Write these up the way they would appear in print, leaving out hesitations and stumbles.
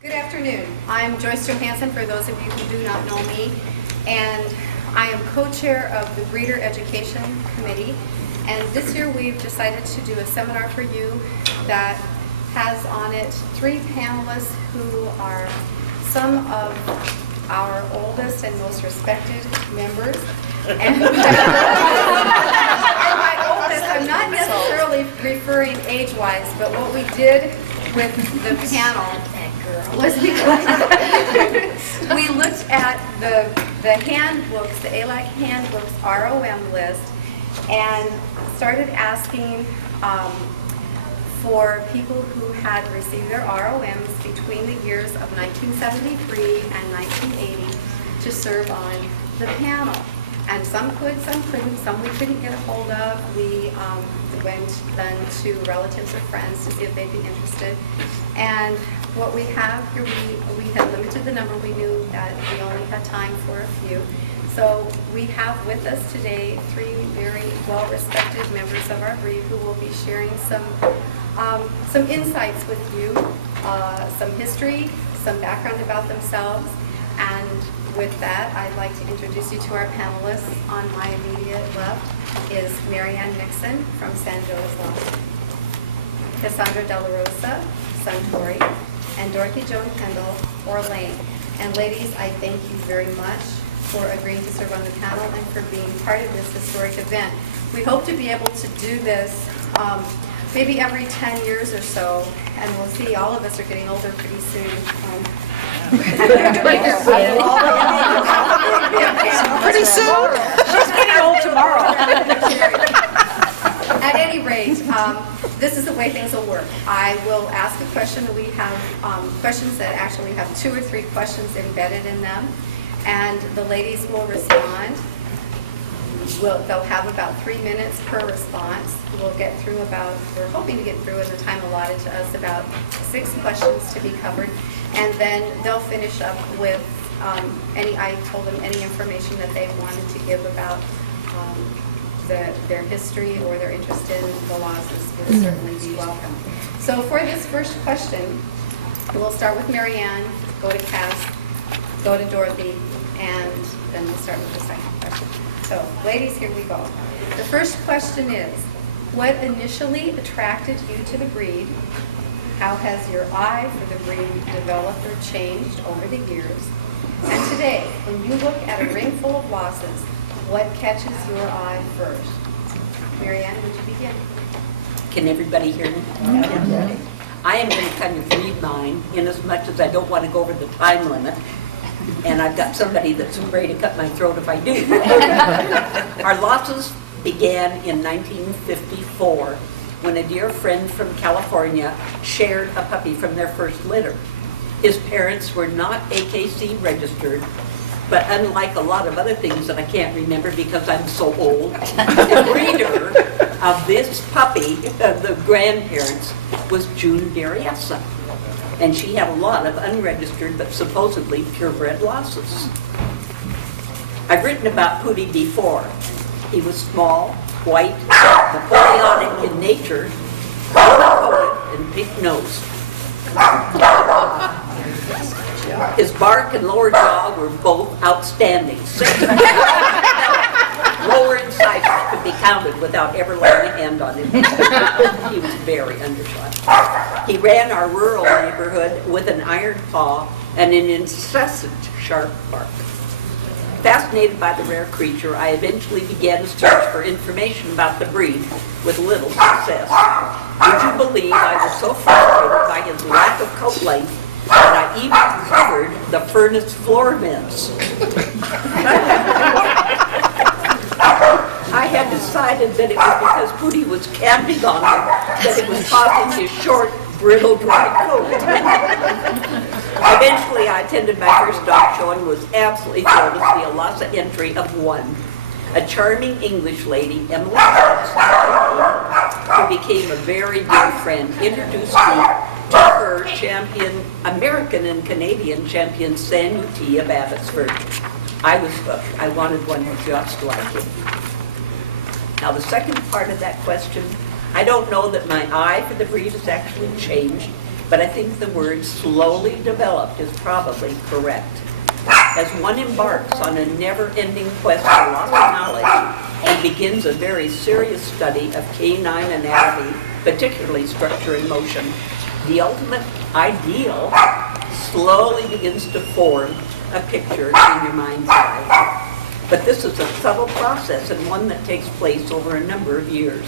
Good afternoon. I'm Joyce Johansson, for those of you who do not know me, and I am co-chair of the Breeder Education Committee. And this year we've decided to do a seminar for you that has on it 3 panelists who are some of our oldest and most respected members. And by oldest, I'm not necessarily referring age-wise, but what we did with the panel was we looked at the handbooks, the ALAC handbooks ROM list, and started asking for people who had received their ROMs between the years of 1973 and 1980 to serve on the panel. And some could, some couldn't, some we couldn't get a hold of. We went then to relatives or friends to see if they'd be interested. And what we have here, we had limited the number. We knew that we only had time for a few. So we have with us today 3 very well-respected members of our breed who will be sharing some insights with you, some history, some background about themselves. And with that, I'd like to introduce you to our panelists. On my immediate left is Marianne Nixon from San Joe's Law, Cassandra Rosa, Suntory, and Dorothy, Joan, Kendall, Orlane. And ladies, I thank you very much for agreeing to serve on the panel and for being part of this historic event. We hope to be able to do this maybe every 10 years or so, and we'll see. All of us are getting older pretty soon. Pretty soon? She's getting old tomorrow. At any rate, this is the way things will work. I will ask a question. We have questions that actually have 2 or 3 questions embedded in them, and the ladies will respond. They'll have about 3 minutes per response. We'll get through we're hoping to get through in the time allotted to us about 6 questions to be covered, and then they'll finish up with I told them any information that they wanted to give about their history or their interest in the laws will certainly be welcome. So for this first question, we'll start with Marianne, go to Cass, go to Dorothy, and then we'll start with the second question. So ladies, here we go. The first question is, what initially attracted you to the breed? How has your eye for the breed developed or changed over the years? And today, when you look at a ring full of losses, what catches your eye first? Marianne, would you begin? Can everybody hear me? Yeah. I am going to kind of read mine in as much as I don't want to go over the time limit. And I've got somebody that's ready to cut my throat if I do. Our losses began in 1954 when a dear friend from California shared a puppy from their first litter. His parents were not AKC registered, but unlike a lot of other things that I can't remember because I'm so old, the breeder of this puppy, the grandparents, was June Dariessa. And she had a lot of unregistered but supposedly purebred losses. I've written about Pootie before. He was small, white, Napoleonic in nature, color-coded, and pink-nosed. His bark and lower jaw were both outstanding. Lower incisors could be counted without ever laying a hand on him. He was very undershot. He ran our rural neighborhood with an iron paw and an incessant sharp bark. Fascinated by the rare creature, I eventually began a search for information about the breed with little success. Would you believe I was so frustrated by his lack of coat length that I even covered the furnace floor vents? I had decided that it was because Pootie was camping on him that it was causing his short, brittle, dry coat. Eventually, I attended my first dog show and was absolutely thrilled to see a Lhasa entry of 1. A charming English lady, Emily Johnson, who became a very dear friend, introduced me to her champion, American and Canadian champion, Sanuti of Abbotsford. I was hooked. I wanted one just like him. Now, the second part of that question, I don't know that my eye for the breed has actually changed but I think the word slowly developed is probably correct. As one embarks on a never-ending quest for lots of knowledge and begins a very serious study of canine anatomy, particularly structure and motion, the ultimate ideal slowly begins to form a picture in your mind's eye. But this is a subtle process and one that takes place over a number of years.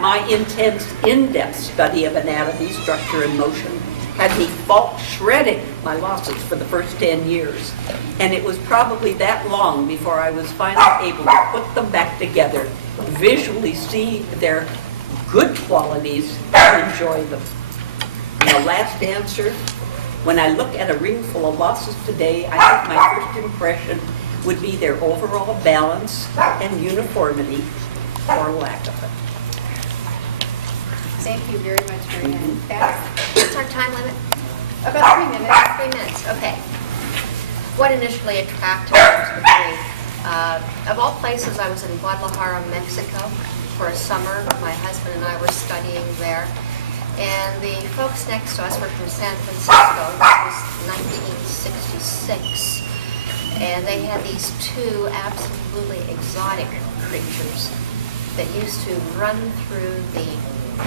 My intense, in-depth study of anatomy, structure, and motion had me fault shredding my losses for the first 10 years. And it was probably that long before I was finally able to put them back together, visually see their good qualities, and enjoy them. And the last answer, when I look at a ring full of losses today, I think my first impression would be their overall balance and uniformity, or lack of it. Thank you very much, Marianne. Beth? What's our time limit? About 3 minutes. 3 minutes, okay. What initially attracted me to the breed? Of all places, I was in Guadalajara, Mexico for a summer. My husband and I were studying there. And the folks next to us were from San Francisco. This was 1966. And they had these two absolutely exotic creatures that used to run through the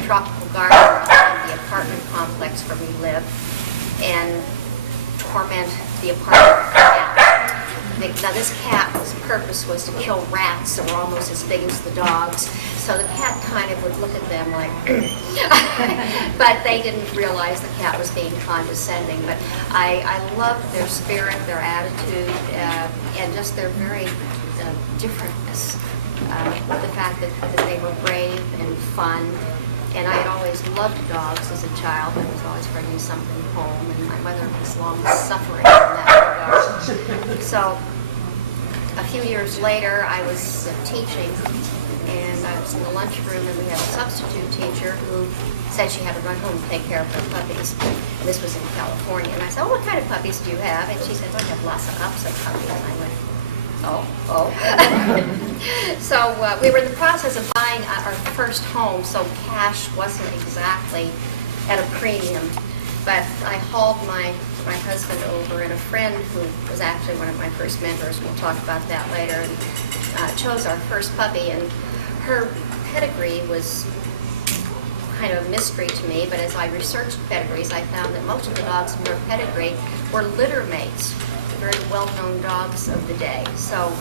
tropical garden of the apartment complex where we live and torment the apartment cat. Now this cat's purpose was to kill rats that were almost as big as the dogs. So the cat kind of would look at them like, but they didn't realize the cat was being condescending. But I loved their spirit, their attitude, and just their very differentness. The fact that they were brave and fun. And I had always loved dogs as a child. I was always bringing something home, and my mother was long suffering in that regard. So a few years later, I was teaching, and I was in the lunchroom, and we had a substitute teacher who said she had to run home and take care of her puppies. And this was in California. And I said, "Oh, what kind of puppies do you have?" And she said, "I have lots of upset puppies." And I went, oh. So we were in the process of buying our first home, so cash wasn't exactly at a premium. But I hauled my husband over, and a friend who was actually one of my first mentors, we'll talk about that later, and chose our first puppy. And her pedigree was kind of a mystery to me, but as I researched pedigrees, I found that most of the dogs in her pedigree were litter mates, very well-known dogs of the day. So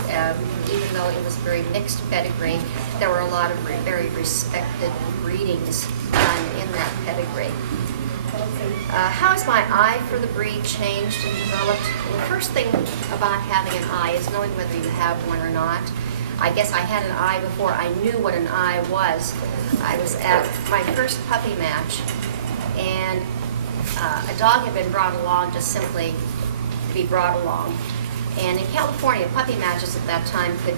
even though it was a very mixed pedigree, there were a lot of very respected breedings done in that pedigree. How has my eye for the breed changed and developed? Well, the first thing about having an eye is knowing whether you have one or not. I guess I had an eye before I knew what an eye was. I was at my first puppy match, and a dog had been brought along just simply to be brought along. And in California, puppy matches at that time could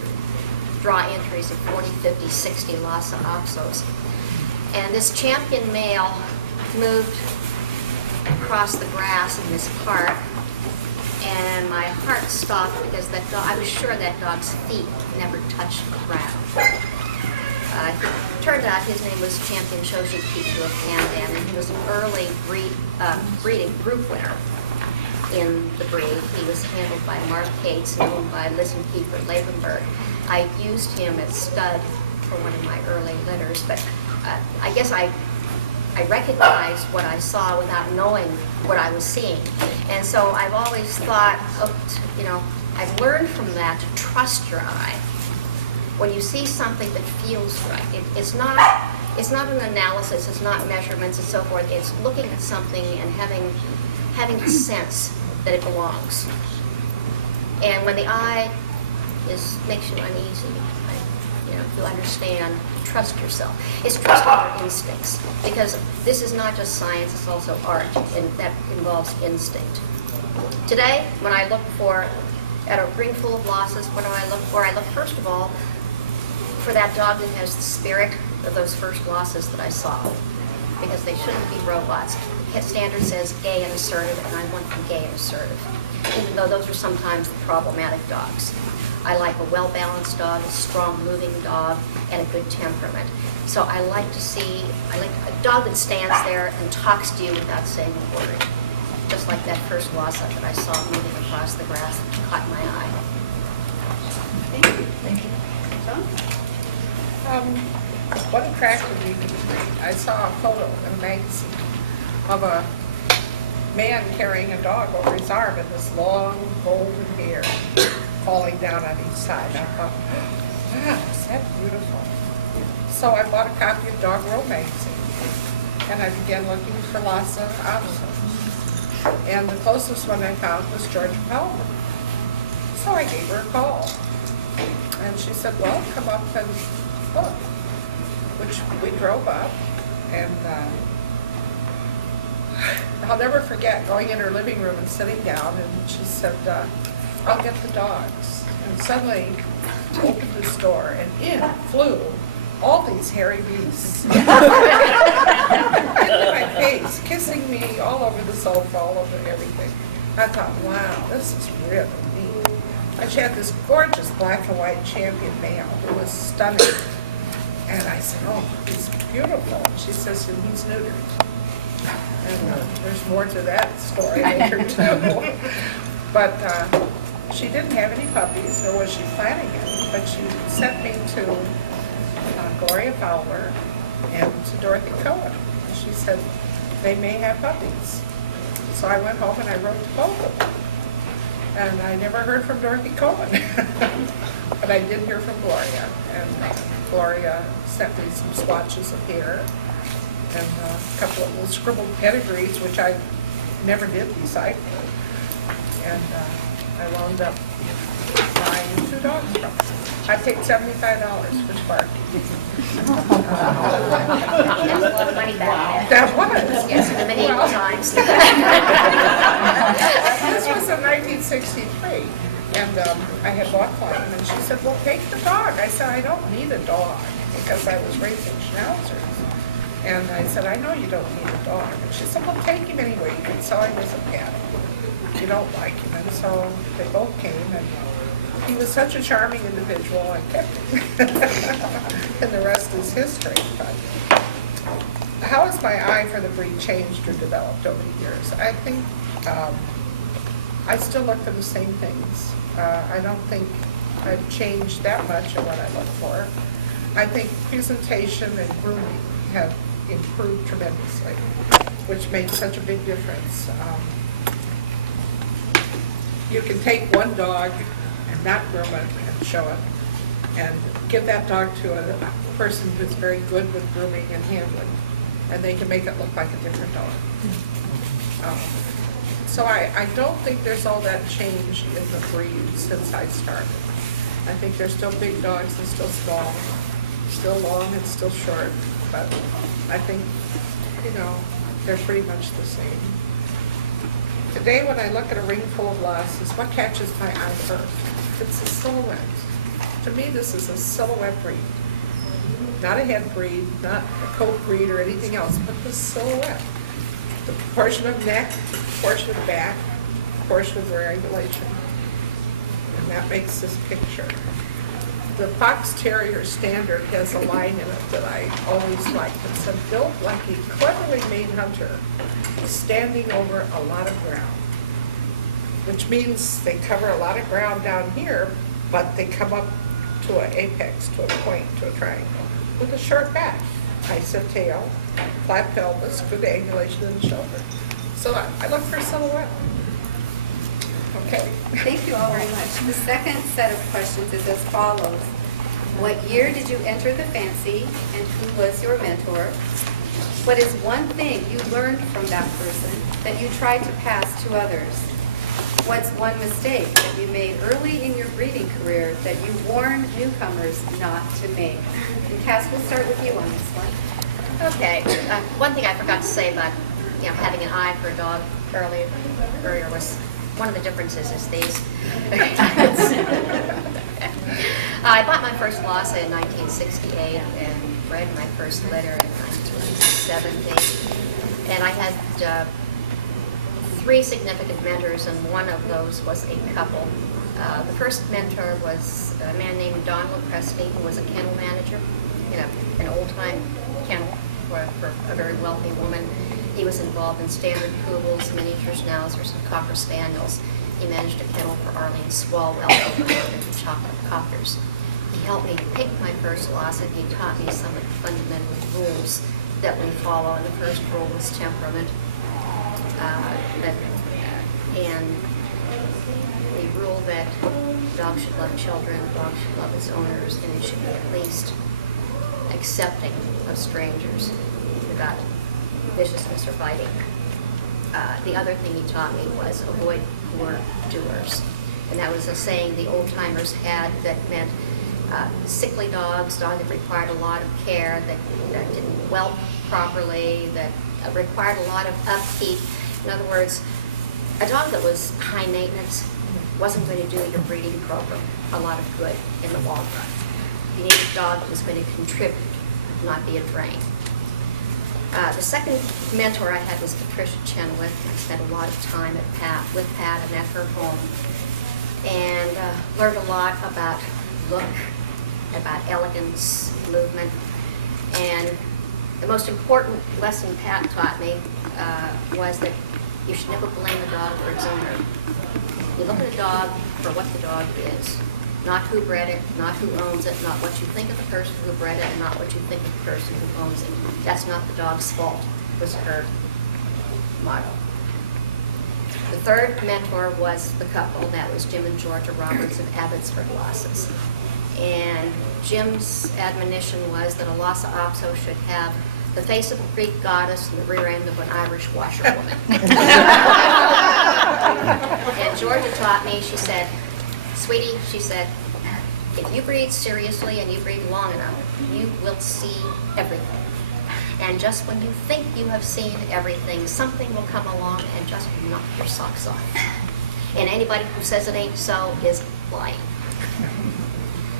draw entries of 40, 50, 60 Lhasa Apsos. And this champion male moved across the grass in this park, and my heart stopped because that dog, I was sure that dog's feet never touched the ground. It turned out his name was Champion Shoshi Kichu of Pandan, and he was an early breeding group winner in the breed. He was handled by Mark Cates and owned by Liz and Kiefer Levenberg. I used him as stud for one of my early litters, but I guess I recognized what I saw without knowing what I was seeing. And so I've always thought, I've learned from that to trust your eye. When you see something that feels right, it's not an analysis, it's not measurements and so forth. It's looking at something and having a sense that it belongs. And when the eye makes you uneasy, you understand, trust yourself. It's trusting your instincts, because this is not just science, it's also art, and that involves instinct. Today, when I look at a ring full of losses, what do I look for? I look, first of all, for that dog that has the spirit of those first losses that I saw, because they shouldn't be robots. The standard says gay and assertive, and I want them gay and assertive, even though those are sometimes the problematic dogs. I like a well-balanced dog, a strong moving dog, and a good temperament. So I like a dog that stands there and talks to you without saying a word. Just like that first Rosa that I saw moving across the grass caught my eye. Thank you. Thank you. Joan? What attracted me to the breed? I saw a photo in a magazine of a man carrying a dog over his arm and this long golden hair falling down on each side. I thought, wow, is that beautiful? So I bought a copy of Dog World magazine and I began looking for Lhasa Apso. And the closest one I found was Georgia Pelham. So I gave her a call. And she said, well, come up and look. Which we drove up, and I'll never forget going in her living room and sitting down, and she said, I'll get the dogs. And suddenly opened this door, and in flew all these hairy beasts into my face, kissing me all over the sofa, all over everything. I thought, wow, this is really neat. And she had this gorgeous black and white champion male who was stunning. And I said, oh, he's beautiful. And she says, and he's neutered. And there's more to that story later, too. But she didn't have any puppies, nor was she planning any. But she sent me to Gloria Fowler and to Dorothy Cohen. And she said, they may have puppies. So I went home and I wrote to both of them. And I never heard from Dorothy Cohen. But I did hear from Gloria. And Gloria sent me some swatches of hair and a couple of little scribbled pedigrees, which I never did decipher. And I wound up buying 2 dogs from her. I paid $75 for Sparky. That was a lot of money back then. That was. Yes, in the medieval times. This was in 1963. And I had bought Flame, and she said, well, take the dog. I said, I don't need a dog, because I was raising schnauzers. And I said, I know you don't need a dog. And she said, well, take him anyway. You can sell him as a pet. You don't like him. And so they both came, and he was such a charming individual, I kept him. And the rest is history. But how has my eye for the breed changed or developed over the years? I think I still look for the same things. I don't think I've changed that much in what I look for. I think presentation and grooming have improved tremendously, which makes such a big difference. You can take one dog and not groom it and show it, and give that dog to a person who's very good with grooming and handling, and they can make it look like a different dog. So I don't think there's all that change in the breed since I started. I think they're still big dogs and still small, still long and still short, but I think, they're pretty much the same. Today when I look at a ring full of Lhasas, what catches my eye first? It's a silhouette. To me, this is a silhouette breed. Not a head breed, not a coat breed or anything else, but the silhouette. The portion of neck, the portion of back, the portion of rear angulation. And that makes this picture. The Fox Terrier Standard has a line in it that I always liked. It said, built like a cleverly made hunter, standing over a lot of ground. Which means they cover a lot of ground down here, but they come up to an apex, to a point, to a triangle, with a short back, nice tail, flat pelvis, good angulation in the shoulder. So I look for silhouette. Okay. Thank you all very much. The second set of questions is as follows. What year did you enter the fancy, and who was your mentor? What is one thing you learned from that person that you tried to pass to others? What's one mistake that you made early in your breeding career that you warn newcomers not to make? And Cass, we'll start with you on this one. Okay. One thing I forgot to say about having an eye for a dog earlier was one of the differences is these. I bought my first Lhasa in 1968 and bred my first litter in 1970. And I had 3 significant mentors, and one of those was a couple The first mentor was a man named Don Lopresti, who was a kennel manager in an old-time kennel for a very wealthy woman. He was involved in standard poodles, miniature schnauzers, and cocker spaniels. He managed a kennel for Orlane Swalwell over the chocolate cockers. He helped me pick my first Lhasa, and he taught me some of the fundamental rules that we follow. And the first rule was temperament. And the rule that dogs should love children, dogs should love its owners, and it should be at least accepting of strangers without viciousness or fighting. The other thing he taught me was avoid poor doers. And that was a saying the old timers had that meant sickly dogs, dogs that required a lot of care, that didn't whelp properly, that required a lot of upkeep. In other words, a dog that was high maintenance wasn't going to do your breeding program a lot of good in the long run. You needed a dog that was going to contribute, not be a drain. The second mentor I had was Patricia Chenoweth. I spent a lot of time with Pat and at her home, and learned a lot about look, about elegance, movement, and the most important lesson Pat taught me was that you should never blame a dog for its owner. You look at a dog for what the dog is, not who bred it, not who owns it, not what you think of the person who bred it, and not what you think of the person who owns it. That's not the dog's fault, was her motto. The third mentor was the couple. That was Jim and Georgia Roberts of Abbotsford Lhasas. And Jim's admonition was that a Lhasa Apso should have the face of a Greek goddess and the rear end of an Irish washerwoman. And Georgia taught me, she said, sweetie, she said, if you breed seriously and you breed long enough, you will see everything. And just when you think you have seen everything, something will come along and just knock your socks off. And anybody who says it ain't so is lying.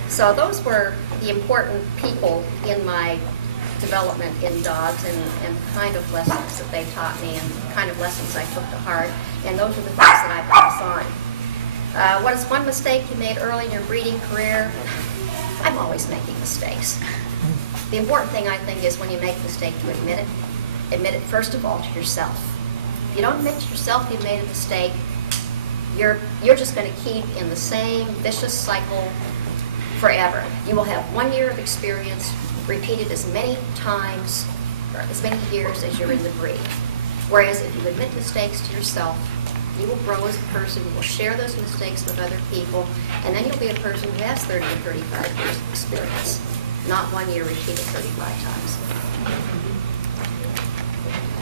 So those were the important people in my development in dogs, and kind of lessons that they taught me and kind of lessons I took to heart. And those are the things that I pass on. What is one mistake you made early in your breeding career? I'm always making mistakes. The important thing, I think, is when you make a mistake to admit it. Admit it, first of all, to yourself. If you don't admit to yourself you've made a mistake, you're just going to keep in the same vicious cycle forever. You will have 1 year of experience repeated as many times or as many years as you're in the breed. Whereas if you admit mistakes to yourself, you will grow as a person, you will share those mistakes with other people, and then you'll be a person who has 30 to 35 years of experience, not 1 year repeated 35 times.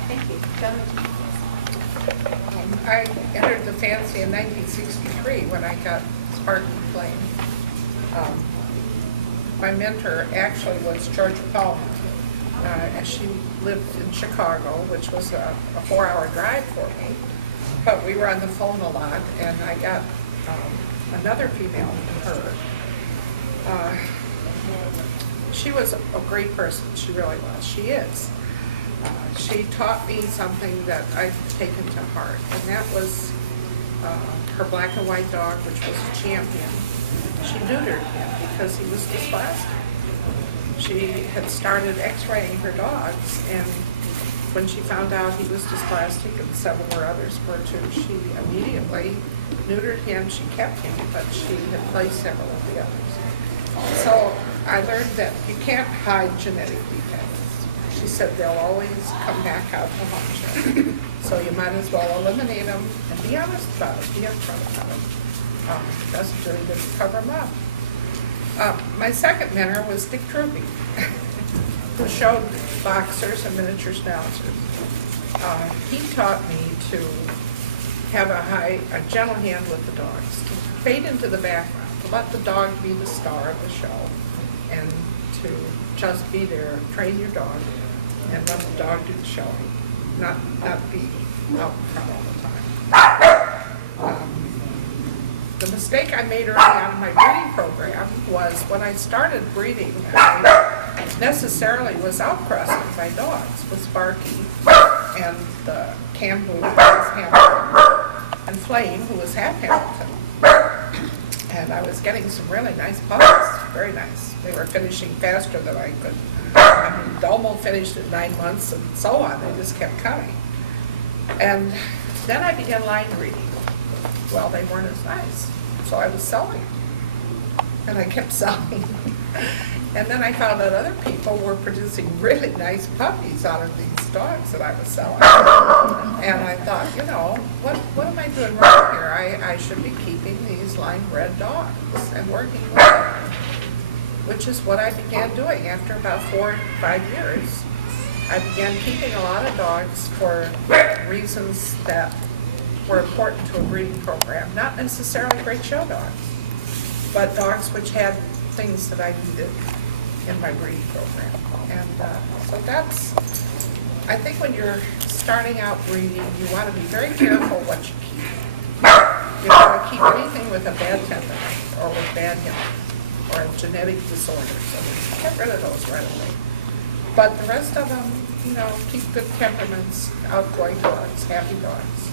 Thank you. Joan? I entered the fancy in 1963 when I got Sparky Flame. My mentor actually was Georgia Palmer, and she lived in Chicago, which was a 4-hour drive for me. But we were on the phone a lot, and I got another female from her. She was a great person. She really was. She is. She taught me something that I've taken to heart, and that was her black and white dog, which was a champion. She neutered him because he was dysplastic. She had started x-raying her dogs, and when she found out he was dysplastic, and several more others were too, she immediately neutered him. She kept him, but she had placed several of the others. So I learned that you can't hide genetic defects. She said they'll always come back out to haunt you. So you might as well eliminate them and be honest about it, be upfront about it. It doesn't do any good to cover them up. My second mentor was Dick Truby, who showed boxers and miniature schnauzers. He taught me to have a gentle hand with the dogs, to fade into the background, to let the dog be the star of the show, and to just be there, train your dog, and let the dog do the showing, not be out in front all the time. The mistake I made early on in my breeding program was when I started breeding, I necessarily was outcrossing my dogs with Sparky and the Cam who was Hamilton, and Flame, who was half Hamilton. And I was getting some really nice puppies, very nice. They were finishing faster than I could. I mean, Domo finished at 9 months and so on. They just kept coming. And then I began line breeding. Well, they weren't as nice, so I was selling. And I kept selling. And then I found out other people were producing really nice puppies out of these dogs that I was selling. And I thought, you know, what am I doing wrong here? I should be keeping these line-bred dogs and working with them, which is what I began doing after about 4 or 5 years. I began keeping a lot of dogs for reasons that were important to a breeding program, not necessarily great show dogs, but dogs which had things that I needed in my breeding program. And so that's, I think when you're starting out breeding, you want to be very careful what you keep. You don't want to keep anything with a bad temperament or with bad health or genetic disorders. So get rid of those right away. But the rest of them, you know, keep good temperaments, outgoing dogs, happy dogs.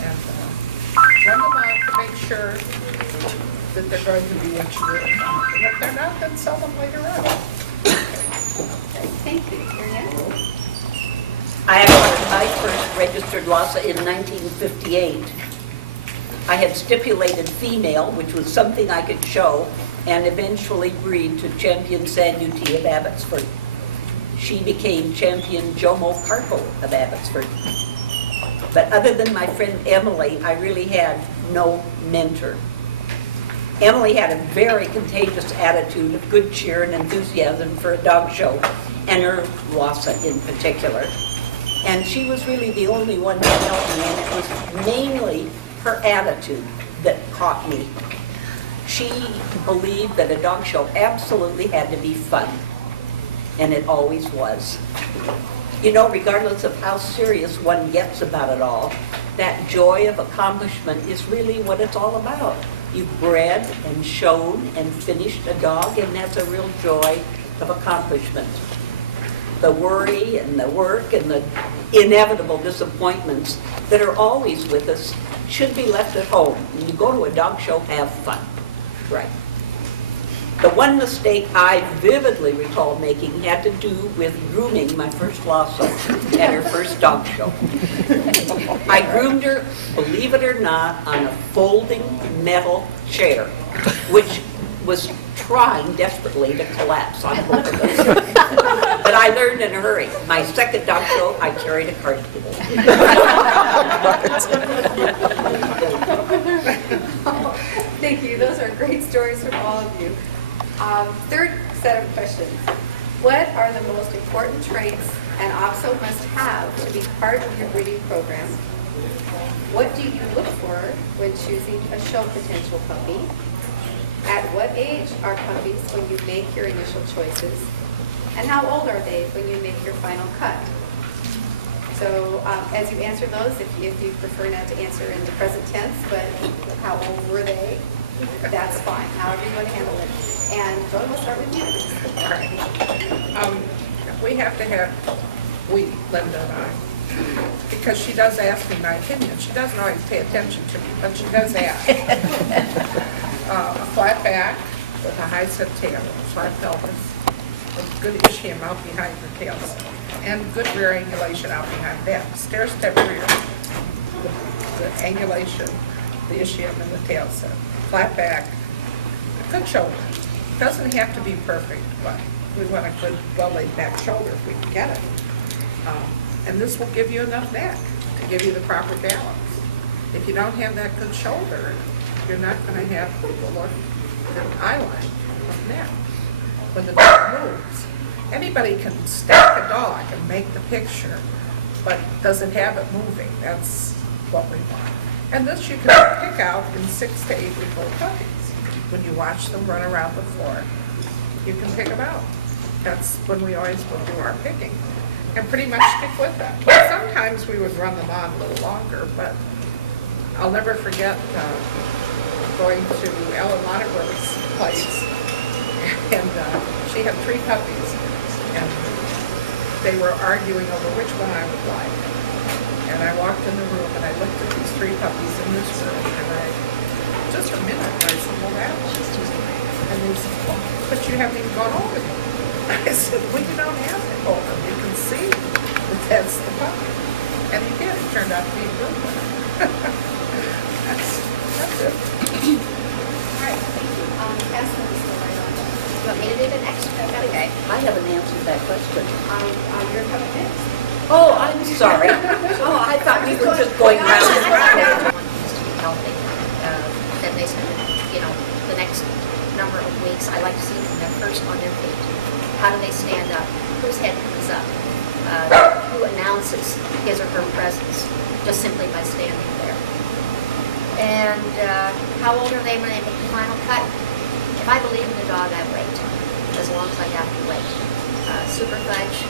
And run them on to make sure that they're going to be what you really want. And if they're not, then sell them later on. Thank you. Marianne? I acquired my first registered Lhasa in 1958. I had stipulated female, which was something I could show, and eventually breed to Champion Sanuti of Abbotsford. She became Champion Jomo Carpo of Abbotsford. But other than my friend Emily, I really had no mentor. Emily had a very contagious attitude of good cheer and enthusiasm for a dog show, and her Lhasa in particular. And she was really the only one that helped me, and it was mainly her attitude that caught me. She believed that a dog show absolutely had to be fun, and it always was. You know, regardless of how serious one gets about it all, that joy of accomplishment is really what it's all about. You've bred and shown and finished a dog, and that's a real joy of accomplishment. The worry and the work and the inevitable disappointments that are always with us should be left at home. When you go to a dog show, have fun. Right. The one mistake I vividly recall making had to do with grooming my first Lhasa at her first dog show. I groomed her, believe it or not, on a folding metal chair, which was trying desperately to collapse on both of us. But I learned in a hurry. My second dog show, I carried a cart table. Thank you. Those are great stories from all of you. Third set of questions. What are the most important traits an OPSO must have to be part of your breeding program? What do you look for when choosing a show potential puppy? At what age are puppies when you make your initial choices? And how old are they when you make your final cut? So as you answer those, if you prefer not to answer in the present tense, but how old were they? That's fine, however you want to handle it. And Joan, we'll start with you. All right. We have to have, Linda and I, because she does ask me my opinion. She doesn't always pay attention to me, but she does ask. A flat back with a high set tail, flat pelvis, with good ischium out behind the tail set, and good rear angulation out behind that. Stair step rear, the angulation, the ischium, and the tail set. Flat back, a good shoulder. Doesn't have to be perfect, but we want a good, well-laid back shoulder if we can get it. And this will give you enough neck to give you the proper balance. If you don't have that good shoulder, you're not going to have people look at an eye line of neck when the dog moves. Anybody can stack a dog and make the picture, but does it have it moving? That's what we want. And this you can pick out in 6 to 8 week old puppies. When you watch them run around the floor, you can pick them out. That's when we always will do our picking and pretty much stick with them. Sometimes we would run them on a little longer, but I'll never forget going to Ellen Monaghan's place, and she had 3 puppies, and they were arguing over which one I would like. And I walked in the room and I looked at these 3 puppies in this room, and I just just a minute. And I said, well, that was just and they said, well, but you haven't even gone over it. I said, well, you don't have to go over. You can see that that's the puppy. And he did. It turned out to be a good one. That's it. All right, thank you. Councilman is still right on. You want me to do the next? Okay. I haven't answered that question. You're coming next. Oh, I'm sorry. Oh, I thought we were just going round and round. Want things to be healthy. Then they spend, the next number of weeks, I like to see them first on their feet. How do they stand up? Whose head comes up? Who announces his or her presence just simply by standing there? And how old are they when they make the final cut? If I believe in the dog, I wait as long as I have to wait. Super Fudge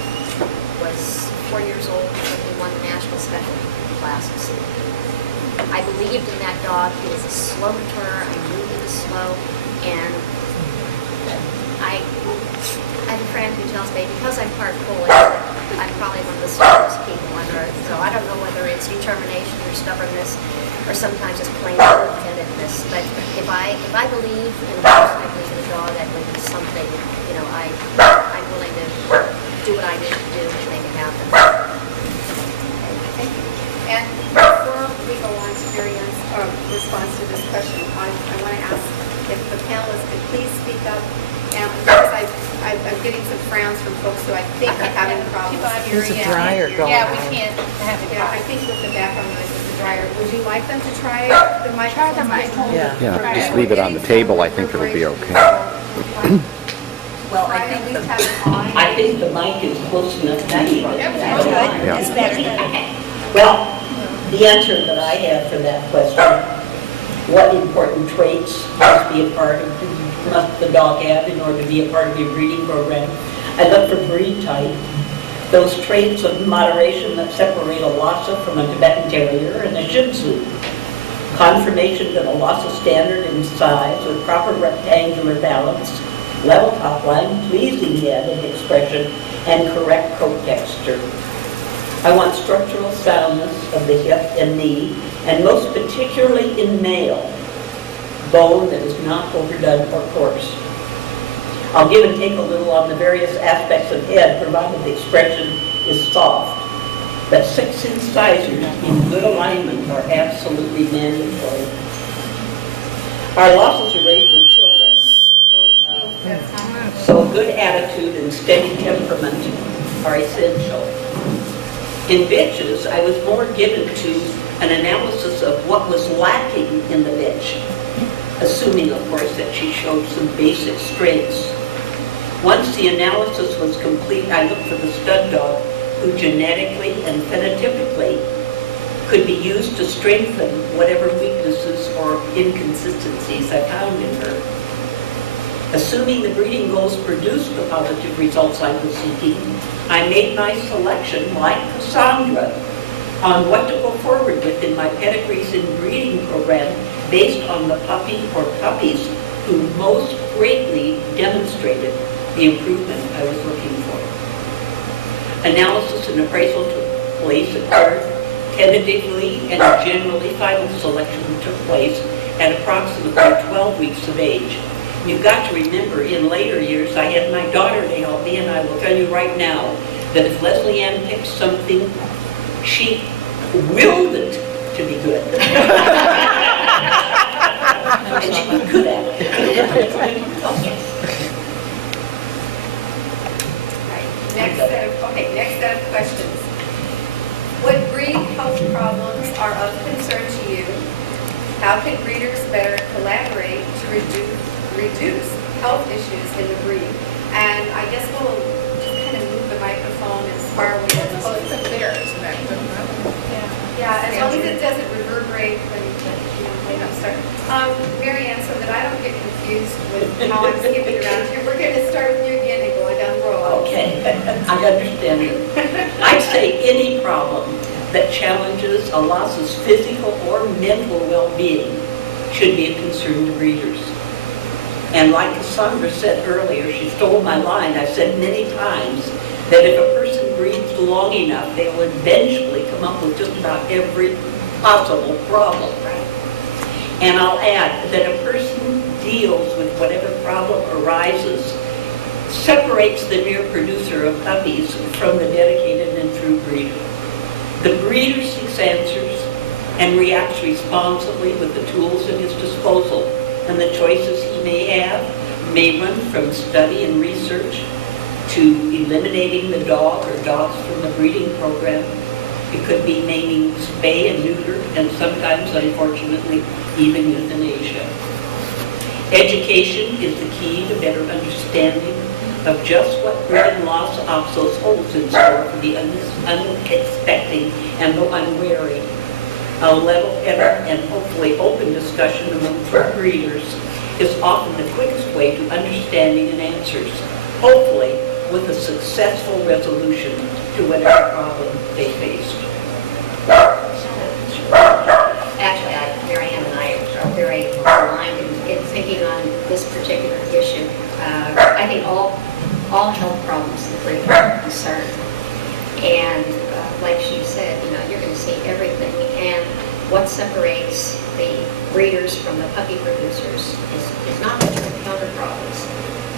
was 4 years old when he won the national specialty classes. I believed in that dog. He was a slow maturer. I knew he was slow, and I have a friend who tells me because I'm part Polish, I'm probably one of the slowest people on earth. So I don't know whether it's determination or stubbornness, or sometimes it's plain independentness. But if I believe in a person, I believe in a dog, I believe in something. I'm willing to do what I need to do to make it happen. Thank you. And before we go on to Marianne's response to this question, I want to ask if the panelists could please speak up. And because I'm getting some frowns from folks who I think are having problems There's a hearing. dryer going Yeah, on. we can't have it. Yeah, I think with the background noise of the dryer. Would you like them to try the microphone? Try the microphone. Yeah. Just leave it on the table, I think it'll be okay. Well, Try at least have it on. I think the mic is close enough to you. Yeah. It's better. Well, the answer that I have for that question, what important traits must the dog have in order to be a part of your breeding program? I look for breed type. Those traits of moderation that separate a Lhasa from a Tibetan Terrier and a Shih Tzu. Confirmation that a Lhasa standard in size with proper rectangular balance, level top line, pleasing head and expression, and correct coat texture. I want structural soundness of the hip and knee, and most particularly in male, bone that is not overdone or coarse. I'll give and take a little on the various aspects of head, provided the expression is soft. But 6 incisors in good alignment are absolutely mandatory. Our Lhasas are raised with children, so good attitude and steady temperament are essential. In bitches, I was more given to an analysis of what was lacking in the bitch, assuming, of course, that she showed some basic strengths. Once the analysis was complete, I looked for the stud dog who genetically and phenotypically could be used to strengthen whatever weaknesses or inconsistencies I found in her. Assuming the breeding goals produced the positive results I was seeking, I made my selection, like Cassandra, on what to go forward with in my pedigrees and breeding program based on the puppy or puppies who most greatly demonstrated the improvement I was looking for. Analysis and appraisal took place at birth. Tentatively and generally final selection took place at approximately 12 weeks of age. You've got to remember, in later years, I had my daughter to help me, and I will tell you right now that if Leslie Ann picked something, she willed it to be good. And she was good at it. Next set of questions. What breed health problems are of concern to you? How can breeders better collaborate to reduce health issues in the breed? And I guess we'll just kind of move the microphone as far away as Well, possible. it's there, isn't it? Yeah, as long as it doesn't reverberate when I'm starting. Marianne, so that I don't get confused with how I'm skipping around here, we're going to start with you again and going down the road. Okay, I understand you. I'd say any problem that challenges a Lhasa's physical or mental well-being should be a concern to breeders. And like Cassandra said earlier, she stole my line. I've said many times that if a person breeds long enough, they will eventually come up with just about every possible problem. And I'll add that a person deals with whatever problem arises, separates the mere producer of puppies from the dedicated and true breeder. The breeder seeks answers and reacts responsibly with the tools at his disposal, and the choices he may have may run from study and research to eliminating the dog or dogs from the breeding program. It could be naming spay and neuter, and sometimes, unfortunately, even euthanasia. Education is the key to better understanding of just what breeding loss also holds in store for the unexpecting and the unwary. A level-headed and hopefully open discussion among true breeders is often the quickest way to understanding and answers, hopefully with a successful resolution to whatever problem they faced. Actually, Marianne and I are very aligned in thinking on this particular issue. I think all health problems in breeding are a concern. And like she said, you're going to see everything. And what separates the breeders from the puppy producers is not that you encounter problems,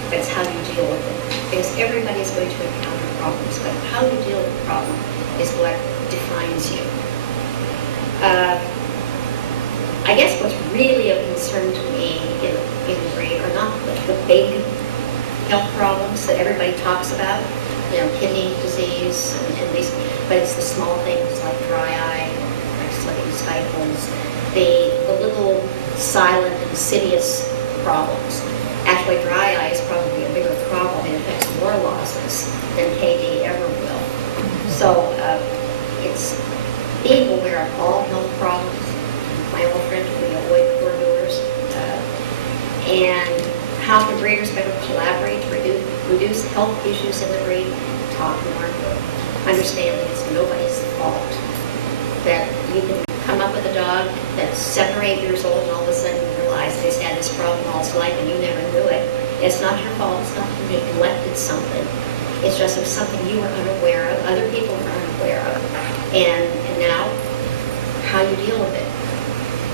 but it's how you deal with it. Because everybody's going to encounter problems, but how you deal with the problem is what defines you. I guess what's really of concern to me in breed are not the big health problems that everybody talks about, kidney disease and these, but it's the small things like dry eye, like slipping stifles, the little silent, insidious problems. Actually, dry eye is probably a bigger problem. It affects more losses than KD ever will. So it's being aware of all health problems. My old friend told me to avoid poor doers. And how can breeders better collaborate to reduce health issues in the breed? Talk more. Understand that it's nobody's fault. That you can come up with a dog that's 7 or 8 years old and all of a sudden you realize he's had this problem all his life and you never knew it. It's not your fault. It's not you neglected something. It's just something you were unaware of, other people were unaware of. And now, how you deal with it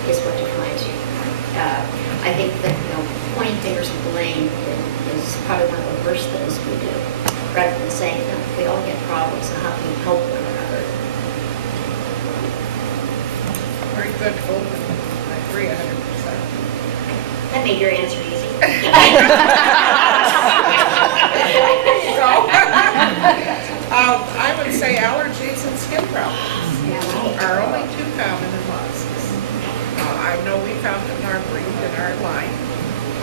is what defines you. I think that, pointing fingers of blame is probably one of the worst things we do, rather than saying, we all get problems and how can we help one another. Very good, Orlane. I agree 100%. That made your answer easy. I would say allergies and skin problems are only too common in losses. I know we found it in our breed, in our line,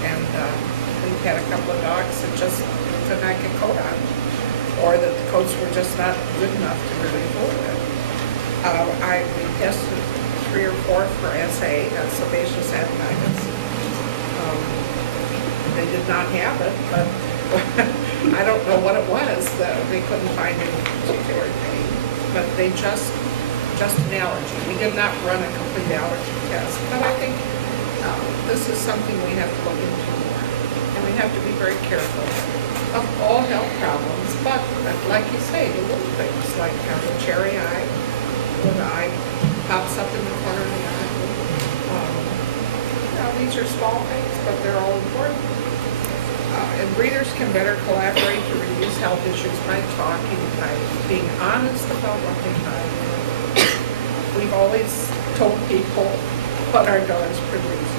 and we've had a couple of dogs that just could not get coat on, or that the coats were just not good enough to really hold it. We tested 3 or 4 for SA, sebaceous adenitis. They did not have it, but I don't know what it was. They couldn't find any particular thing, but they just an allergy. We did not run a complete allergy test, but I think this is something we have to look into more, and we have to be very careful of all health problems. But like you say, the little things like the cherry eye, when the eye pops up in the corner of the eye. These are small things, but they're all important. And breeders can better collaborate to reduce health issues by talking, by being honest about what they find. We've always told people what our dogs produce.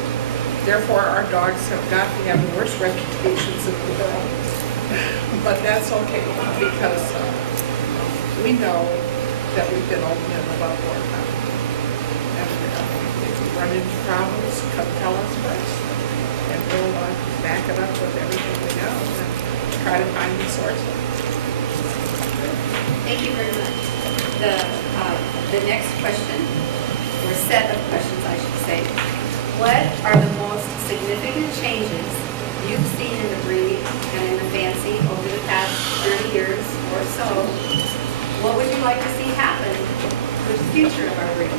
Therefore, our dogs have got to have the worst reputations in the world. But that's okay, because we know that we've been open and above board about it. And if we run into problems, come tell us first. And we'll back it up with everything we know and try to find the sources. Thank you very much. The next question, or set of questions I should say, what are the most significant changes you've seen in the breed and in the fancy over the past 30 years or so? What would you like to see happen for the future of our breed?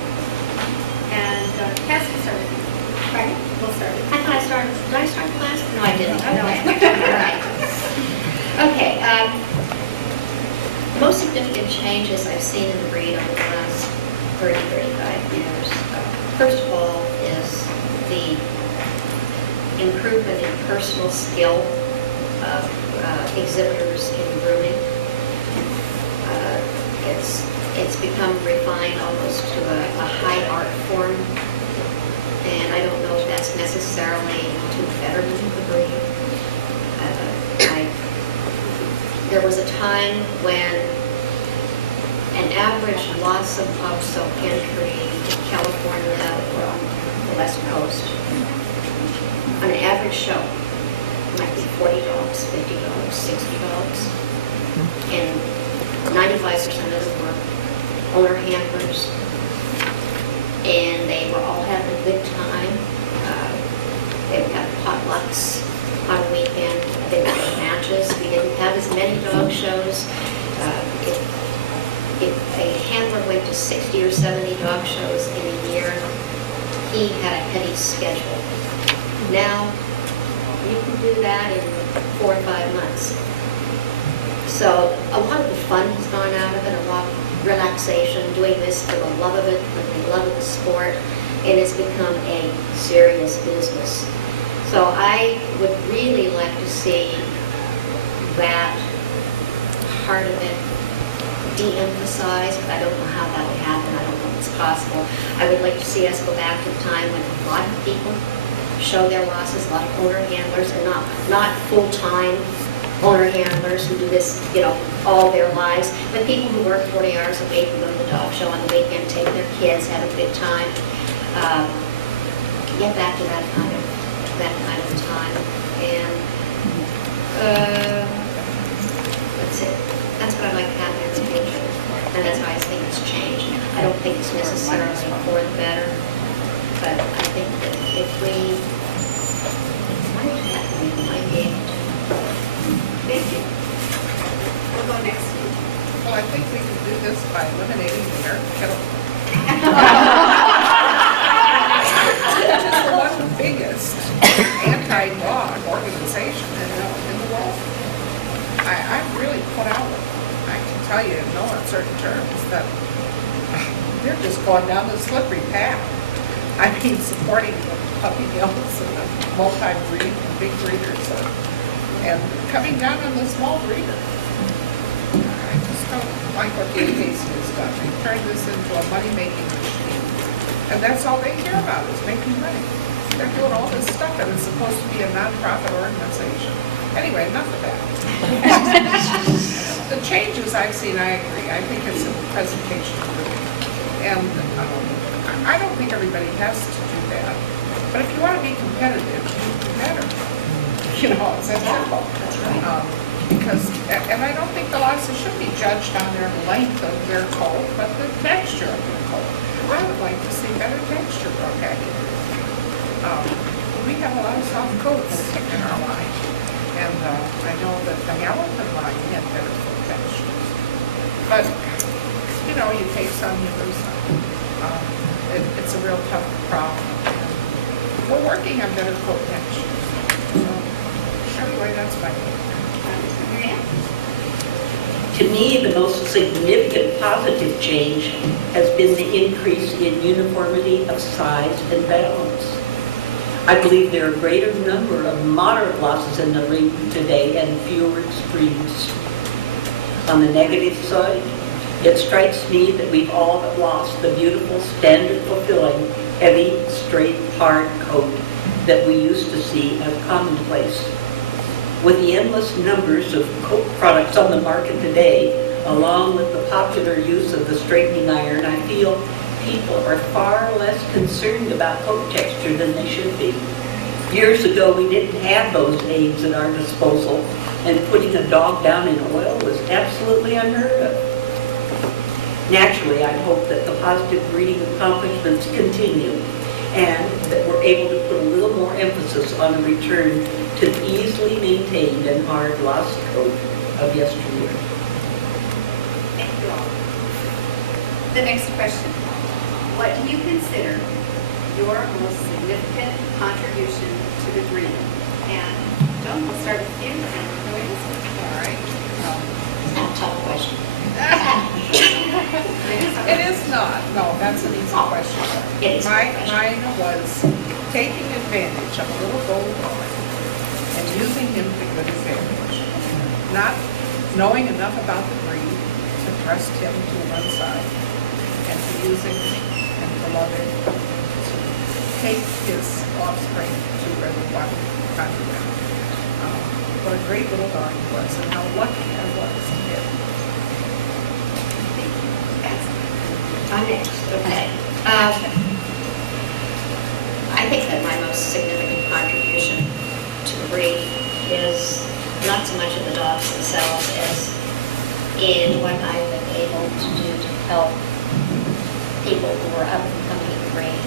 And Cass, we'll start with you. Right? We'll start with you. I thought I started, did I start class? No, I didn't. No. All right. Okay. Most significant changes I've seen in the breed over the last 30, 35 years, first of all, is the improvement in personal skill of exhibitors in grooming. It's become refined almost to a high art form, and I don't know if that's necessarily to better the breed. There was a time when an average loss of silk entry in California or on the West Coast, on an average show, might be 40 dogs, 50 dogs, 60 dogs, and 95% of them were owner handlers, and they were all having a good time. They would have potlucks on a weekend. They would have matches. We didn't have as many dog shows. If a handler went to 60 or 70 dog shows in a year, he had a heavy schedule. Now, you can do that in 4 or 5 months. So a lot of the fun has gone out of it, a lot of relaxation, doing this for the love of it, for the love of the sport, and it's become a serious business. So I would really like to see that part of it de-emphasized, but I don't know how that would happen. I don't know if it's possible. I would like to see us go back to a time when a lot of people show their losses, a lot of owner handlers, and not full-time owner handlers who do this, all their lives, but people who work 40 hours a week and go to the dog show on the weekend, take their kids, have a good time. Get back to that kind of time. And that's it. That's what I'd like to happen in the future. And that's why I think it's changed. I don't think it's necessarily for the better, but I think that if we might be able to. Thank you. We'll go next. Well, I think we can do this by eliminating the American Kennel Which is the one of the biggest anti-dog organization in the world. I'm really put out with it. I can tell you in no uncertain terms that they're just going down the slippery path. I mean, supporting the puppy mills and the multi-breed, big breeders, and coming down on the small breeder. I just don't like what the AKC has done. They turned this into a money-making machine. And that's all they care about is making money. They're doing all this stuff and it's supposed to be a non-profit organization. Anyway, enough of that. The changes I've seen, I agree. I think it's a presentation. And I don't think everybody has to do that. But if you want to be competitive, you do better. It's that simple. That's right. Because, and I don't think the losses should be judged on their length of their coat, but the texture of their coat. I would like to see better texture vocabulary. We have a lot of soft coats in our line, and I know that the Hamilton line had better coat textures. But, you take some, you lose some. It's a real tough problem. We're working on better coat textures. So, anyway, that's my opinion. To me, the most significant positive change has been the increase in uniformity of size and balance. I believe there are a greater number of moderate losses in the breed today and fewer extremes. On the negative side, it strikes me that we've all but lost the beautiful, standard-fulfilling, heavy, straight, hard coat that we used to see as commonplace. With the endless numbers of coat products on the market today, along with the popular use of the straightening iron, I feel people are far less concerned about coat texture than they should be. Years ago, we didn't have those aids at our disposal, and putting a dog down in oil was absolutely unheard of. Naturally, I hope that the positive breeding accomplishments continue, and that we're able to put a little more emphasis on a return to the easily maintained and hard lost coat of yesteryear. Thank you all. The next question. What do you consider your most significant contribution to the breed? And Joan, we'll start with you and go answer. All right. It's not a tough question. It is not. No, that's an easy question. It is a good question. Mine was taking advantage of a little gold boy and using him to good advantage. Not knowing enough about the breed to trust him to one side and to use him and to love him, to take his offspring to where they want to go. What a great little dog he was, and how lucky I was to get him. I'm next, okay. I think that my most significant contribution to the breed is not so much of the dogs themselves as in what I've been able to do to help people who are up and coming in the breed.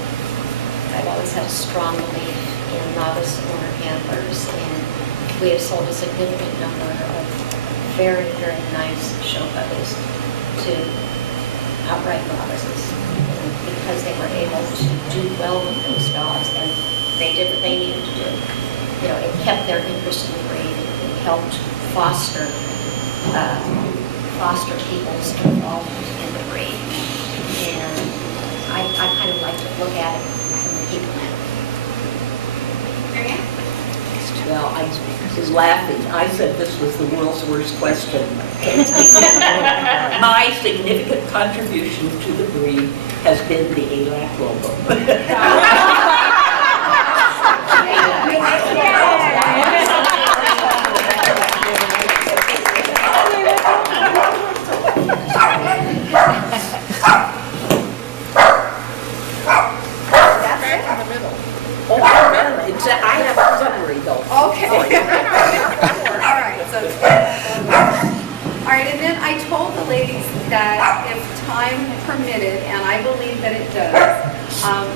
I've always had a strong belief in novice owner handlers, and we have sold a significant number of very, very nice show puppies to outright novices because they were able to do well with those dogs, and they did what they needed to do. You know, it kept their interest in the breed. It helped foster people's involvement in the breed. And I kind of like to look at it from the people end. Marianne? Well, I was laughing. I said this was the world's worst question. My significant contribution to the breed has been the ALAC logo. Back in the middle. Oh, I have a summary though. Okay. All right, so, all right, and then I told the ladies that if time permitted, and I believe that it does,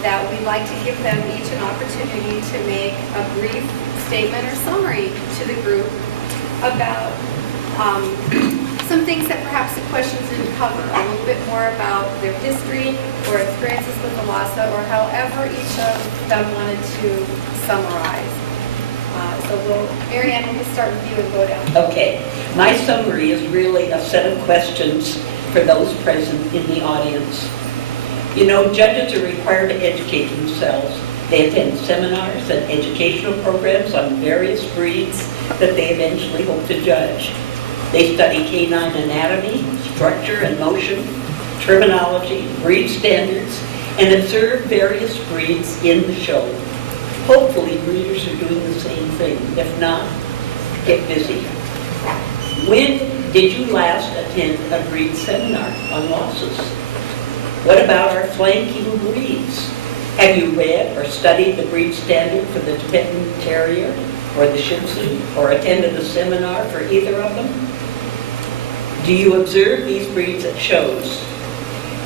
that we'd like to give them each an opportunity to make a brief statement or summary to the group about some things that perhaps the questions didn't cover, a little bit more about their history or experiences with the LASA, or however each of them wanted to summarize. So Marianne, we'll start with you and go down. Okay, my summary is really a set of questions for those present in the audience. You know, judges are required to educate themselves. They attend seminars and educational programs on various breeds that they eventually hope to judge. They study canine anatomy, structure and motion, terminology, breed standards, and observe various breeds in the show. Hopefully, breeders are doing the same thing. If not, get busy. When did you last attend a breed seminar on losses? What about our flanking breeds? Have you read or studied the breed standard for the Tibetan Terrier or the Shih Tzu, or attended a seminar for either of them? Do you observe these breeds at shows?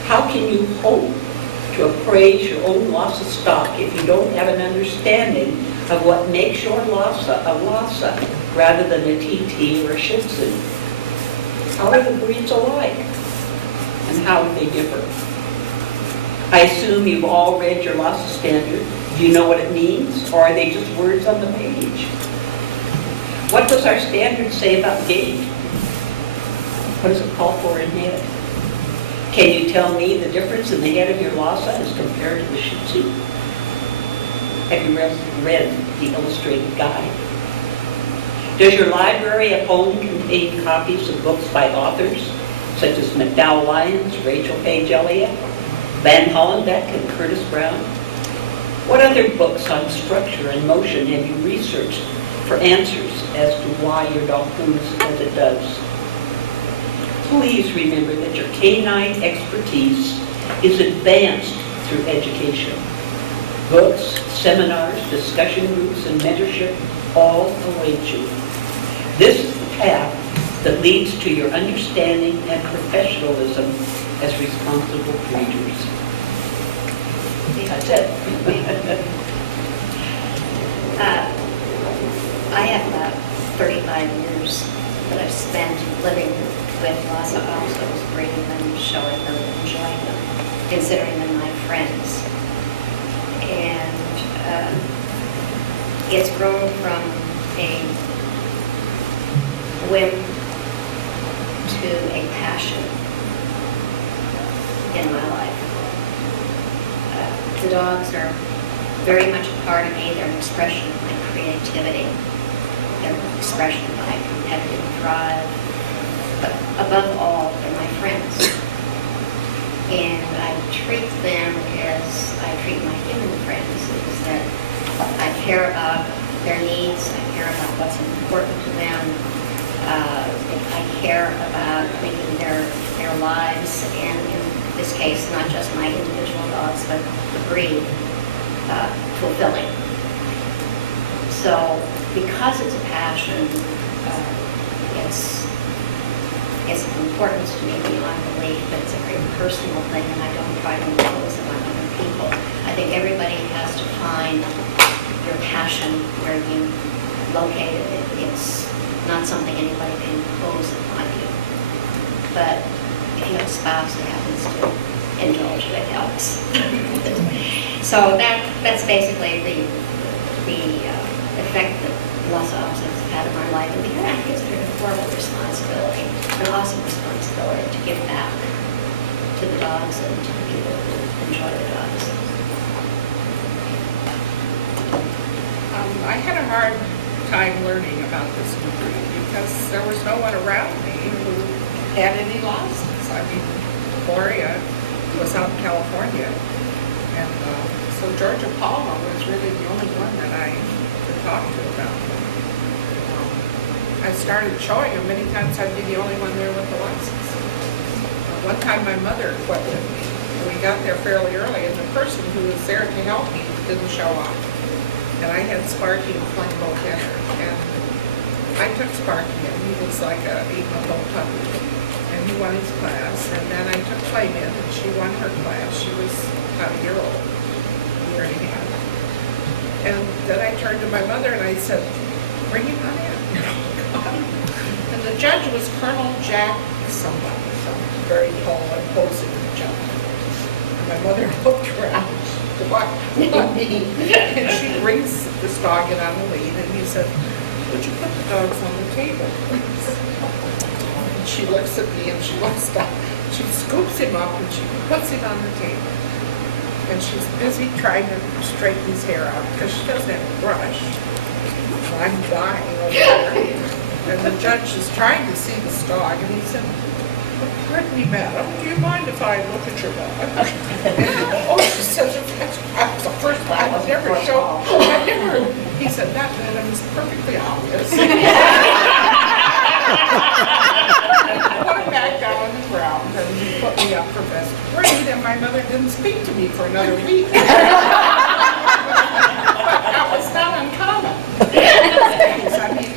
How can you hope to appraise your own Lhasa stock if you don't have an understanding of what makes your Lhasa a Lhasa rather than a TT or a Shih Tzu? How are the breeds alike? And how do they differ? I assume you've all read your Lhasa standard. Do you know what it means, or are they just words on the page? What does our standard say about gait? What does it call for in head? Can you tell me the difference in the head of your Lhasa as compared to the Shih Tzu? Have you read the illustrated guide? Does your library at home contain copies of books by authors such as McDowell Lyons, Rachel Page Elliott, Van Hollenbeck, and Curtis Brown? What other books on structure and motion have you researched for answers as to why your dog moves as it does? Please remember that your canine expertise is advanced through education. Books, seminars, discussion groups, and mentorship all await you. This is the path that leads to your understanding and professionalism as responsible breeders. That's it. I have about 35 years that I've spent living with Lhasa Apsos, breeding them, showing them, enjoying them, considering them my friends. And it's grown from a whim to a passion in my life. The dogs are very much a part of me. They're an expression of my creativity. They're an expression of my competitive drive. But above all, they're my friends. And I treat them as I treat my human friends, is that I care about their needs, I care about what's important to them, I care about making their lives, and in this case, not just my individual dogs, but the breed, fulfilling. So, because it's a passion, it's of importance to me beyond belief, but it's a very personal thing, and I don't try to impose it on other people. I think everybody has to find your passion where you locate it. It's not something anybody can impose upon you. But if you have a spouse that happens to indulge you, it helps. So that's basically the effect that Los Angeles has had in my life. And because I consider it a horrible responsibility, an awesome responsibility to give back to the dogs and to the people who enjoy the dogs. I had a hard time learning about this new breed because there was no one around me who had any losses. I mean, Gloria was out in California, and so Georgia Palma was really the only one that I could talk to about them. I started showing them many times. I'd be the only one there with the license. One time my mother went with me. We got there fairly early, and the person who was there to help me didn't show up. And I had Sparky and Flame both in her. And I took Sparky in. He was like a 8-month-old puppy. And he won his class. And then I took Flame in, and she won her class. She was about a year old, a year and a half. And then I turned to my mother and I said, bring him on in. And the judge was Colonel Jack somebody, some very tall, imposing gentleman. And my mother looked around. What me? And she brings this dog in on the lead, and he said, would you put the dogs on the table, please? And she looks at me, and she looks down. She scoops him up, and she puts him on the table. And she's busy trying to straighten his hair out, because she doesn't have a brush. So I'm dying over there. And the judge is trying to see this dog, and he said, pardon me, madam, do you mind if I look at your dog? Oh, she says, that was the first time I've never shown. He said, that madam is perfectly obvious. Put him back down on the ground, and he put me up for best breed, and my mother didn't speak to me for another week. But that was not uncommon. I mean,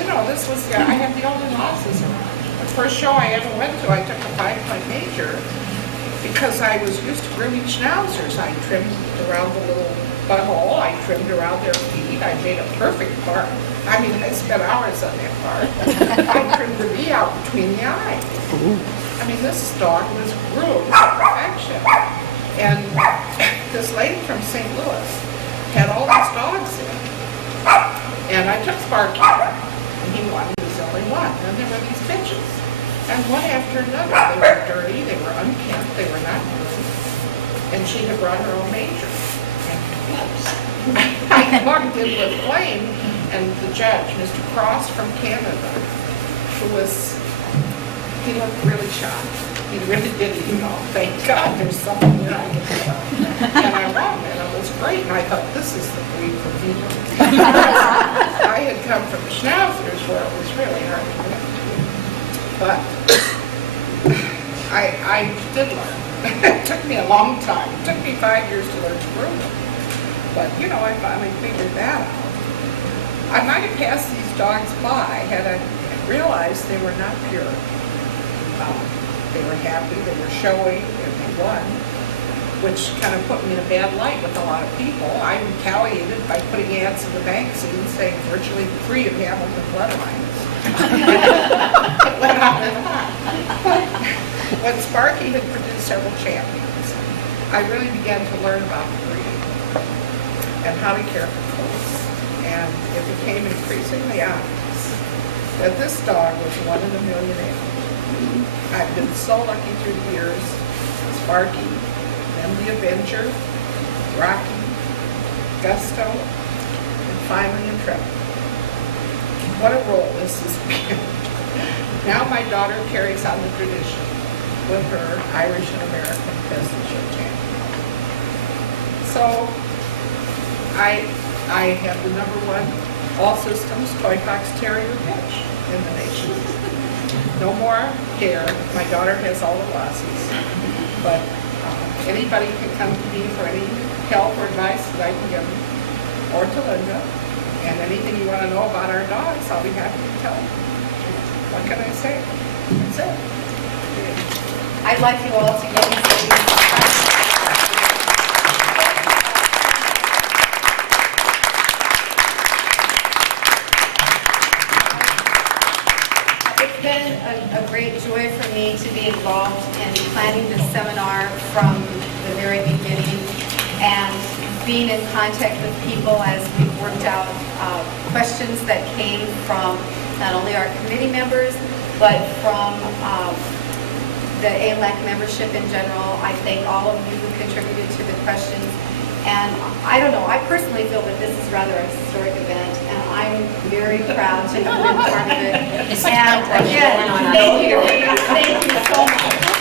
you know, this was, I had the only losses around. The first show I ever went to, I took a 5-point major because I was used to grooming schnauzers. I trimmed around the little butthole, I trimmed around their feet, I made a perfect part. I mean, I spent hours on that part. I trimmed the V out between the eyes. I mean, this dog was groomed to perfection. And this lady from St. Louis had all these dogs in. And I took Sparky, and he won. He was the only one. And there were these bitches. And one after another, they were dirty, they were unkempt, they were not groomed. And she had brought her own major. And I walked in with Flame, and the judge, Mr. Cross from Canada, who was, he looked really shocked. He really did, you know, thank God there's something here I can do. And I won, and it was great. And I thought, this is the breed for me. I had come from the schnauzers where it was really hard to win. But I did learn. It took me a long time. It took me 5 years to learn to groom them. But, you know, I finally figured that out. I might have passed these dogs by had I realized they were not pure. They were happy, they were showy, and they won, which kind of put me in a bad light with a lot of people. I retaliated by putting ads in the magazine saying virtually free of Hamilton bloodlines. It went on and on. When Sparky had produced several champions, I really began to learn about the breed and how to care for colts. And it became increasingly obvious that this dog was one in a million animals. I've been so lucky through the years. Sparky, then the Avenger, Rocky, gusto, and finally intrepid. What a role this has been. Now my daughter carries on the tradition with her Irish and American businessship champion. So I have the #1 all systems toy fox terrier bitch in the nation. No more hair. My daughter has all the losses. But anybody can come to me for any help or advice that I can give them, or to Linda. And anything you want to know about our dogs, I'll be happy to tell you. What can I say? That's it. I'd like you all to give me It's been a great joy for me to be involved in planning this seminar from the very beginning and being in contact with people as we've worked out questions that came from not only our committee members, but from the ALAC membership in general. I thank all of you who contributed to the questions. And I don't know, I personally feel that this is rather a historic event, and I'm very proud to have been part of it. And again, thank you. Thank you so much.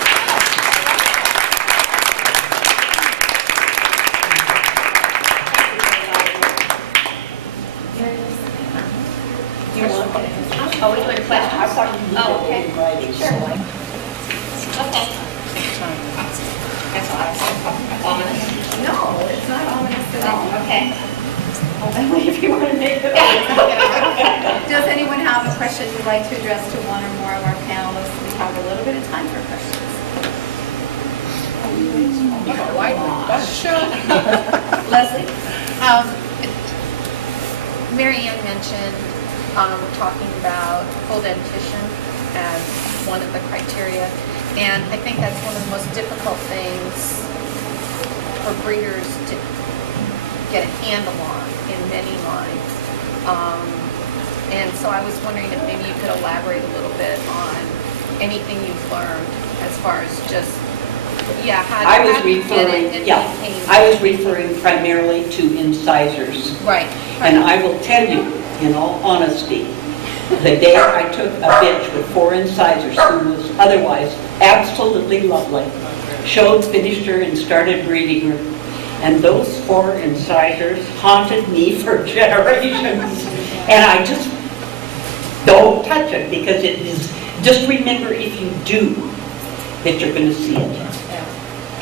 Oh, we doing questions? Oh, okay. Sure. Okay. That's awesome. Ominous? No, it's not ominous at all. Oh, okay. Only if you want to make it. Does anyone have a question you'd like to address to one or more of our panelists? We have a little bit of time for questions. Leslie? Marianne mentioned we're talking about full dentition as one of the criteria, and I think that's one of the most difficult things for breeders to get a handle on in many lines. And so I was wondering if maybe you could elaborate a little bit on anything you've learned as far as just, how do you get it and maintain it? I was referring primarily to incisors. Right. And I will tell you, in all honesty, the day I took a bitch with 4 incisors who was otherwise absolutely lovely, showed, finished her, and started breeding her, and those 4 incisors haunted me for generations. And I just don't touch it, because it is, just remember, if you do, that you're going to see it.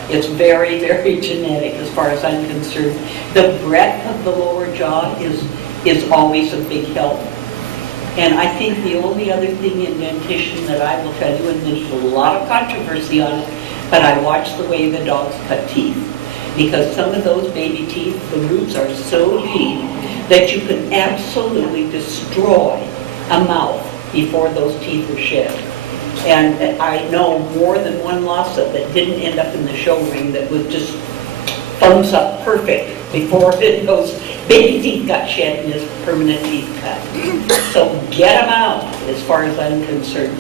It's very, very genetic as far as I'm concerned. The breadth of the lower jaw is always a big help. And I think the only other thing in dentition that I will tell you, and there's a lot of controversy on it, but I watch the way the dogs cut teeth. Because some of those baby teeth, the roots are so deep that you can absolutely destroy a mouth before those teeth are shed. And I know more than one Lhasa that didn't end up in the show ring that was just thumbs up perfect before those baby teeth got shed and his permanent teeth cut. So get them out, as far as I'm concerned.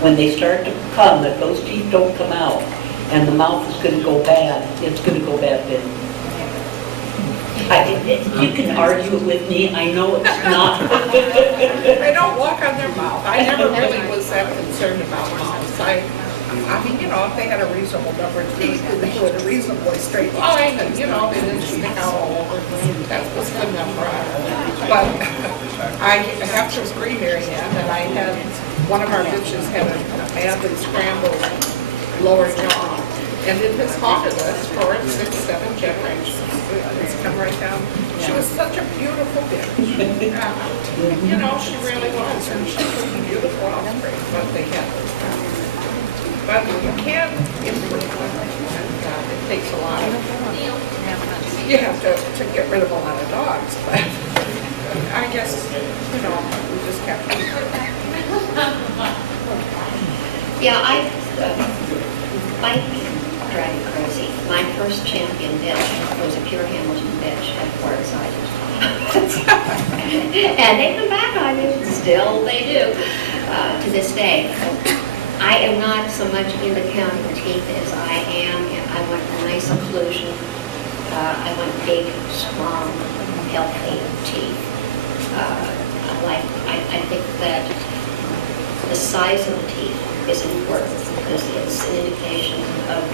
When they start to come, that those teeth don't come out, and the mouth is going to go bad, it's going to go bad then. You can argue it with me, I know it's not. They don't walk on their mouth. I never really was that concerned about since I mean, if they had a reasonable number of teeth, they would a reasonably straight line, and, they didn't stick out all over. That was good enough for us. But I have to agree, Marianne, that I had, one of our bitches had a badly scrambled lower jaw. And it has haunted us for 6, 7 generations. It's come right down. She was such a beautiful bitch. She really was. And she was a beautiful offspring, but they had those problems. But you can improve them. And it takes a lot of, you have to get rid of a lot of dogs. But I guess, we just have to. Yeah, I drive me crazy. My first champion bitch was a pure Hamilton bitch at 4 incisors. And they come back on it, still they do, to this day. I am not so much into counting teeth as I am, and I want a nice occlusion. I want big, strong, healthy teeth. I think that the size of the teeth is important because it's an indication of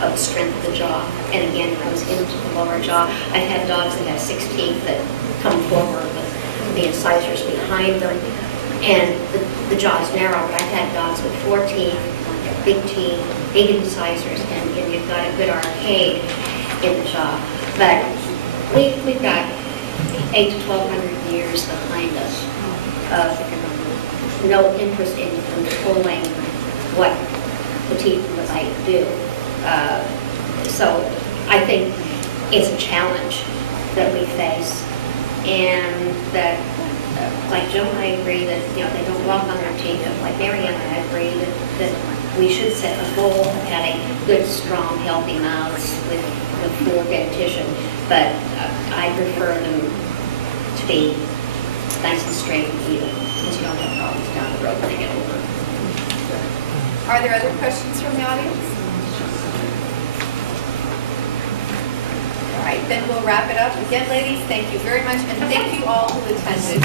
the strength of the jaw. And again, comes into the lower jaw. I've had dogs that have 6 teeth that come forward with the incisors behind them, and the jaw is narrow. But I've had dogs with 4 teeth, big teeth, big incisors, and you've got a good arcade in the jaw. But we've got 800 to 1,200 years behind us of no interest in controlling what the teeth and the bite do. So I think it's a challenge that we face, and that, like Joan, I agree that they don't walk on their teeth. Like Marianne, I agree that we should set a goal of having good, strong, healthy mouths with full dentition. But I prefer them to be nice and straight and even, because you don't have problems down the road when they get older. Are there other questions from the audience? All right, then we'll wrap it up. Again, ladies, thank you very much, and thank you all who attended.